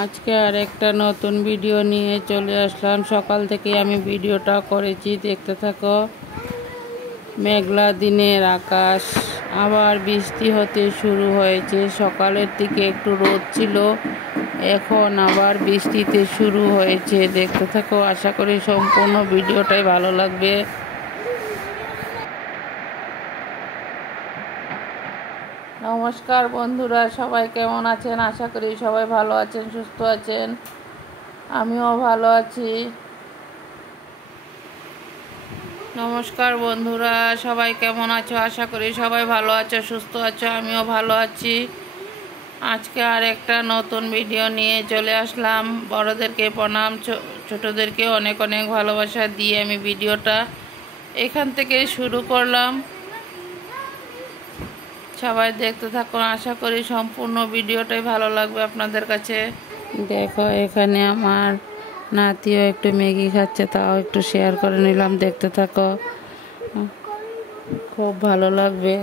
আজকে আর একটা নতুন ভিডিও নিয়ে চলে আসলাম। সকাল থেকে আমি ভিডিওটা করেছি, দেখতে থাকো। মেঘলা দিনের আকাশ, আবার বৃষ্টি হতে শুরু হয়েছে। সকালের দিকে একটু রোদ ছিল, এখন আবার বৃষ্টিতে শুরু হয়েছে। দেখতে থাকো, আশা করি সম্পূর্ণ ভিডিওটাই ভালো লাগবে। নমস্কার বন্ধুরা, সবাই কেমন আছেন? আশা করি সবাই ভালো আছেন, সুস্থ আছেন। আমিও ভালো আছি। নমস্কার বন্ধুরা, সবাই কেমন আছো? আশা করি সবাই ভালো আছো, সুস্থ আছো। আমিও ভালো আছি। আজকে আর একটা নতুন ভিডিও নিয়ে চলে আসলাম। বড়দেরকে প্রণাম, ছোটদেরকে অনেক অনেক ভালোবাসা দিয়ে আমি ভিডিওটা এখান থেকে শুরু করলাম। সবাই দেখতে থাকুন, আশা করি সম্পূর্ণ ভিডিওটাই ভালো লাগবে আপনাদের কাছে। দেখো, এখানে আমার নাতিও একটু ম্যাগি খাচ্ছে, তাও একটু শেয়ার করে নিলাম। দেখতে থাকো, খুব ভালো লাগবে।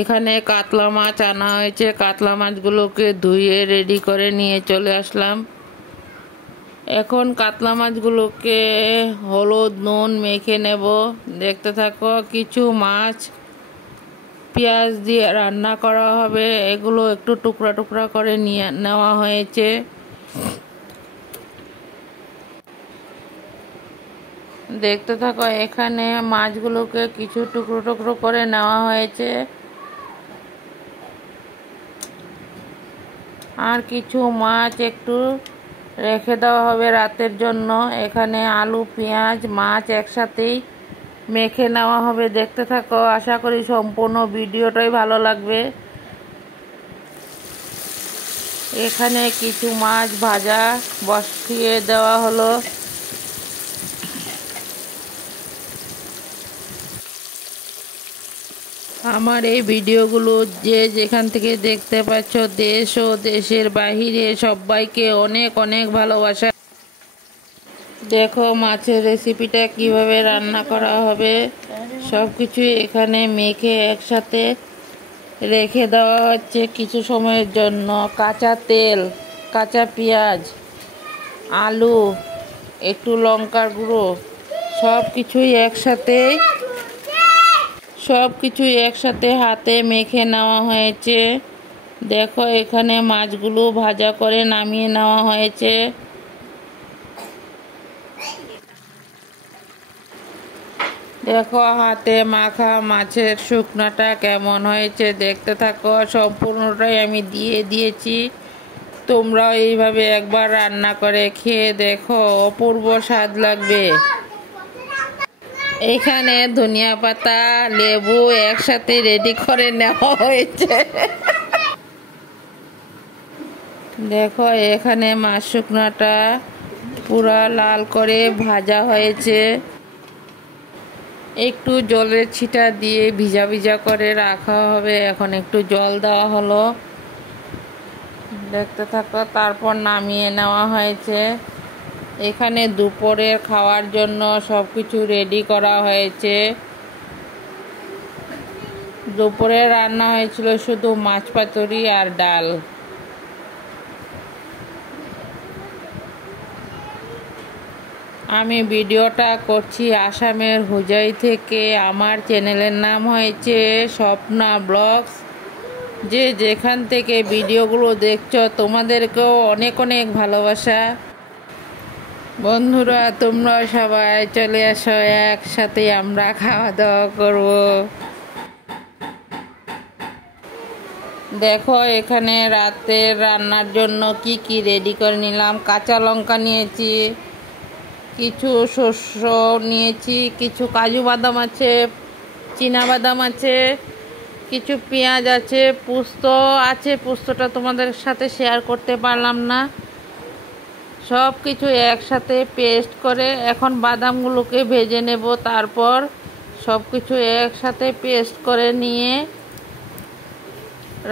এখানে কাতলা মাছ আনা হয়েছে। কাতলা মাছগুলোকে ধুয়ে রেডি করে নিয়ে চলে আসলাম। এখন কাতলা মাছগুলোকে হলুদ নুন মেখে নেব। দেখতে থাকো, কিছু মাছ পেঁয়াজ দিয়ে রান্না করা হবে। এগুলো একটু টুকরা টুকরা করে নিয়ে নেওয়া হয়েছে। দেখতে থাকো, এখানে মাছগুলোকে কিছু টুকরো টুকরো করে নেওয়া হয়েছে। আর কিছু মাছ একটু রেখে দেওয়া হবে রাতের জন্য। এখানে আলু পেঁয়াজ মাছ একসাথেই মেখে নেওয়া হবে। দেখতে থাকো, আশা করি সম্পূর্ণ ভিডিওটাই ভালো লাগবে। এখানে কিছু মাছ ভাজা বসিয়ে দেওয়া হলো। আমার এই ভিডিওগুলো যে যেখান থেকে দেখতে পাচ্ছ, দেশ ও দেশের বাহিরে, সবাইকে অনেক অনেক ভালোবাসা। দেখো, মাছের রেসিপিটা কিভাবে রান্না করা হবে। সব কিছু এখানে মেখে একসাথে রেখে দেওয়া হচ্ছে কিছু সময়ের জন্য। কাঁচা তেল, কাঁচা পেঁয়াজ, আলু, একটু লঙ্কার গুঁড়ো, সব কিছুই একসাথে হাতে মেখে নেওয়া হয়েছে। দেখো, এখানে মাছগুলো ভাজা করে নামিয়ে নেওয়া হয়েছে। দেখো, হাতে মাখা মাছের শুকনাটা কেমন হয়েছে। দেখতে থাকো, সম্পূর্ণটাই আমি দিয়ে দিয়েছি। তোমরাও এইভাবে একবার রান্না করে খেয়ে দেখো, অপূর্ব স্বাদ লাগবে। এখানে ধনিয়া পাতা লেবু একসাথে রেডি করে নেওয়া হয়েছে। দেখো, এখানে মাছ শুকনাটা পুরা লাল করে ভাজা হয়েছে। একটু জলের ছিটা দিয়ে ভিজা ভিজা করে রাখা হবে। এখন একটু জল দেওয়া হলো। দেখতে থাকো, তারপর নামিয়ে নেওয়া হয়েছে। এখানে দুপুরের খাওয়ার জন্য সব কিছু রেডি করা হয়েছে। দুপুরে রান্না হয়েছিল শুধু মাছ পাতুরি আর ডাল। আমি ভিডিওটা করছি আসামের হুজাই থেকে। আমার চ্যানেলের নাম হয়েছে স্বপ্না ব্লগস। যে যেখান থেকে ভিডিওগুলো দেখছো, তোমাদেরকেও অনেক অনেক ভালোবাসা। বন্ধুরা, তোমরা সবাই চলে আসো, একসাথে আমরা খাওয়া দাওয়া করব। দেখো, এখানে রাতের রান্নার জন্য কি কি রেডি করে নিলাম। কাঁচা লঙ্কা নিয়েছি, কিছু শস্য নিয়েছি, কিছু কাজু বাদাম আছে, চীনা বাদাম আছে, কিছু পেঁয়াজ আছে, পোস্ত আছে। পোস্তটা তোমাদের সাথে শেয়ার করতে পারলাম না। সব কিছু একসাথে পেস্ট করে এখন বাদামগুলোকে ভেজে নেব। তারপর সব কিছু একসাথে পেস্ট করে নিয়ে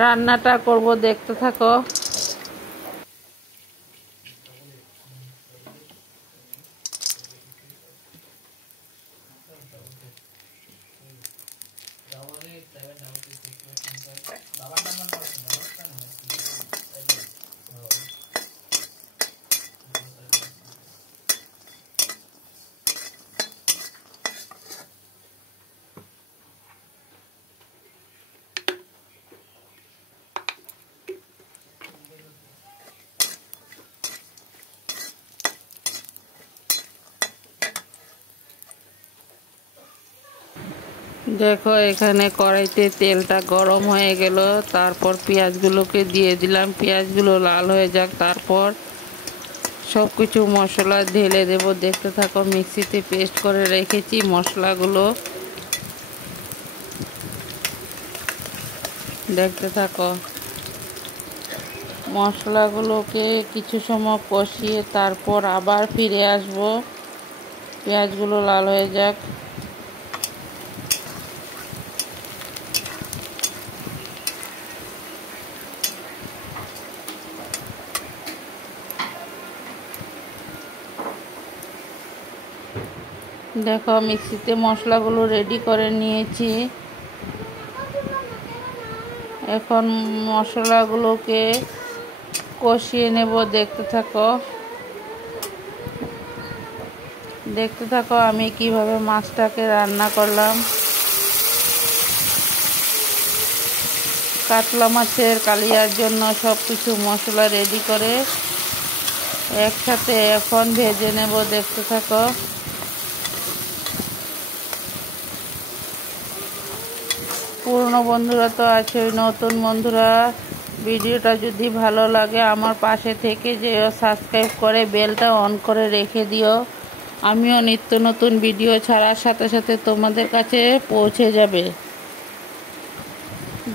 রান্নাটা করব। দেখতে থাকো। দেখো এখানে কড়াইতে তেলটা গরম হয়ে গেল, তারপর পেঁয়াজগুলোকে দিয়ে দিলাম। পেঁয়াজগুলো লাল হয়ে যাক, তারপর সব কিছু মশলা ঢেলে দেব। দেখতে থাকো, মিক্সিতে পেস্ট করে রেখেছি মশলাগুলো, দেখতে থাকো। মশলাগুলোকে কিছু সময় কষিয়ে তারপর আবার ফিরে আসব। পেঁয়াজগুলো লাল হয়ে যাক। দেখো মিক্সিতে মশলাগুলো রেডি করে নিয়েছি। এখন মশলাগুলোকে কষিয়ে নেব। দেখতে থাকো, দেখতে থাকো আমি কিভাবে মাছটাকে রান্না করলাম। কাতলা মাছের কালিয়ার জন্য সব কিছু মশলা রেডি করে একসাথে এখন ভেজে নেব। দেখতে থাকো। পুরনো বন্ধুরা তো আছে, নতুন বন্ধুরা ভিডিওটা যদি ভালো লাগে আমার পাশে থেকে যেও, সাবস্ক্রাইব করে বেলটা অন করে রেখে দিও। আমিও নিত্য নতুন ভিডিও ছাড়ার সাথে সাথে তোমাদের কাছে পৌঁছে যাবে।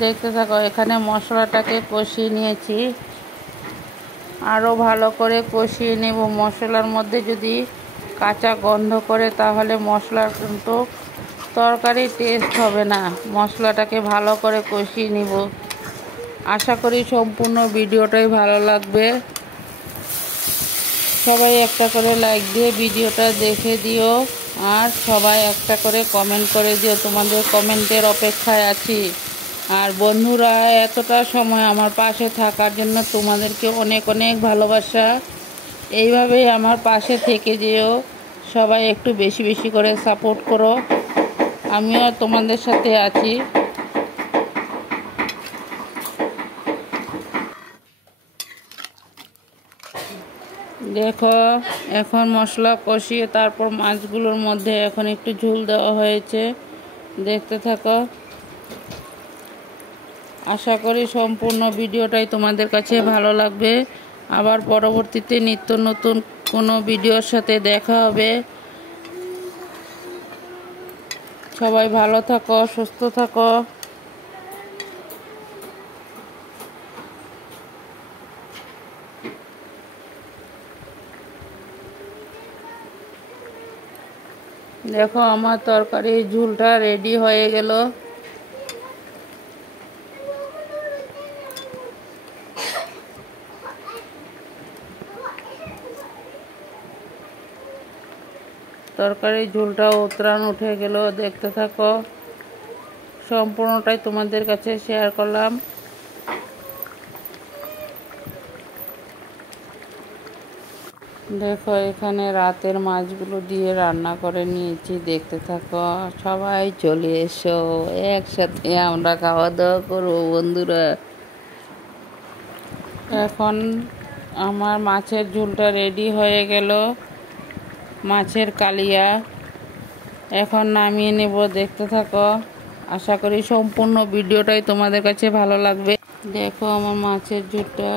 দেখতে থাকো, এখানে মশলাটাকে কষিয়ে নিয়েছি, আরও ভালো করে কষিয়ে নেব। মশলার মধ্যে যদি কাঁচা গন্ধ করে তাহলে মশলার কিন্তু তরকারি টেস্ট হবে না। মশলাটাকে ভালো করে কষিয়ে নিব। আশা করি সম্পূর্ণ ভিডিওটাই ভালো লাগবে। সবাই একটা করে লাইক দিয়ে ভিডিওটা দেখে দিও, আর সবাই একটা করে কমেন্ট করে দিও। তোমাদের কমেন্টের অপেক্ষায় আছি। আর বন্ধুরা, এতটা সময় আমার পাশে থাকার জন্য তোমাদেরকে অনেক অনেক ভালোবাসা। এইভাবেই আমার পাশে থেকে যেও। সবাই একটু বেশি বেশি করে সাপোর্ট করো, আমিও তোমাদের সাথে আছি। দেখো এখন মশলা কষিয়ে তারপর মাছগুলোর মধ্যে এখন একটু ঝোল দেওয়া হয়েছে। দেখতে থাকো। আশা করি সম্পূর্ণ ভিডিওটাই তোমাদের কাছে ভালো লাগবে। আবার পরবর্তীতে নিত্য নতুন কোনো ভিডিওর সাথে দেখা হবে। সবাই ভালো থাকো, সুস্থ থাকো। দেখো আমার তরকারির ঝোলটা রেডি হয়ে গেল। তরকারির ঝোলটা উতরান উঠে গেল। দেখতে থাকো, সম্পূর্ণটাই তোমাদের কাছে শেয়ার করলাম। দেখো এখানে রাতের মাছগুলো দিয়ে রান্না করে নিয়েছি। দেখতে থাকো, সবাই চলে এসো, একসাথে আমরা খাওয়া দাওয়া করবো বন্ধুরা। এখন আমার মাছের ঝোলটা রেডি হয়ে গেল, মাছের কালিয়া। এখন নামিয়ে নেব। দেখতে থাকো, আশা করি সম্পূর্ণ ভিডিওটাই তোমাদের কাছে ভালো লাগবে। দেখো আমার মাছের ঝোলটা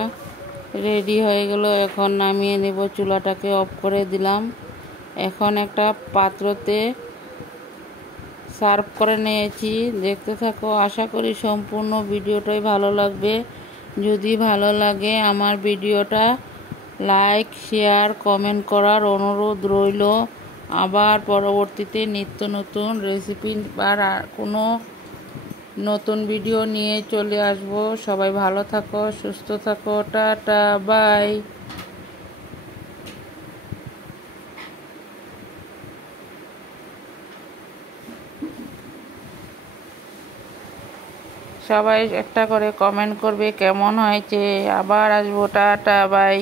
রেডি হয়ে গেল, এখন নামিয়ে নেব। চুলাটাকে অফ করে দিলাম। এখন একটা পাত্রতে সার্ভ করে নিয়েছি। দেখতে থাকো, আশা করি সম্পূর্ণ ভিডিওটাই ভালো লাগবে। যদি ভালো লাগে আমার ভিডিওটা লাইক, শেয়ার, কমেন্ট করার অনুরোধ রইল। আবার পরবর্তীতে নিত্য নতুন রেসিপি আর কোনো নতুন ভিডিও নিয়ে চলে আসব। সবাই ভালো থাকো, সুস্থ থাকো, টাটা, বাই। সবাই একটা করে কমেন্ট করবে কেমন হয়েছে। আবার আসবো, টাটা, বাই।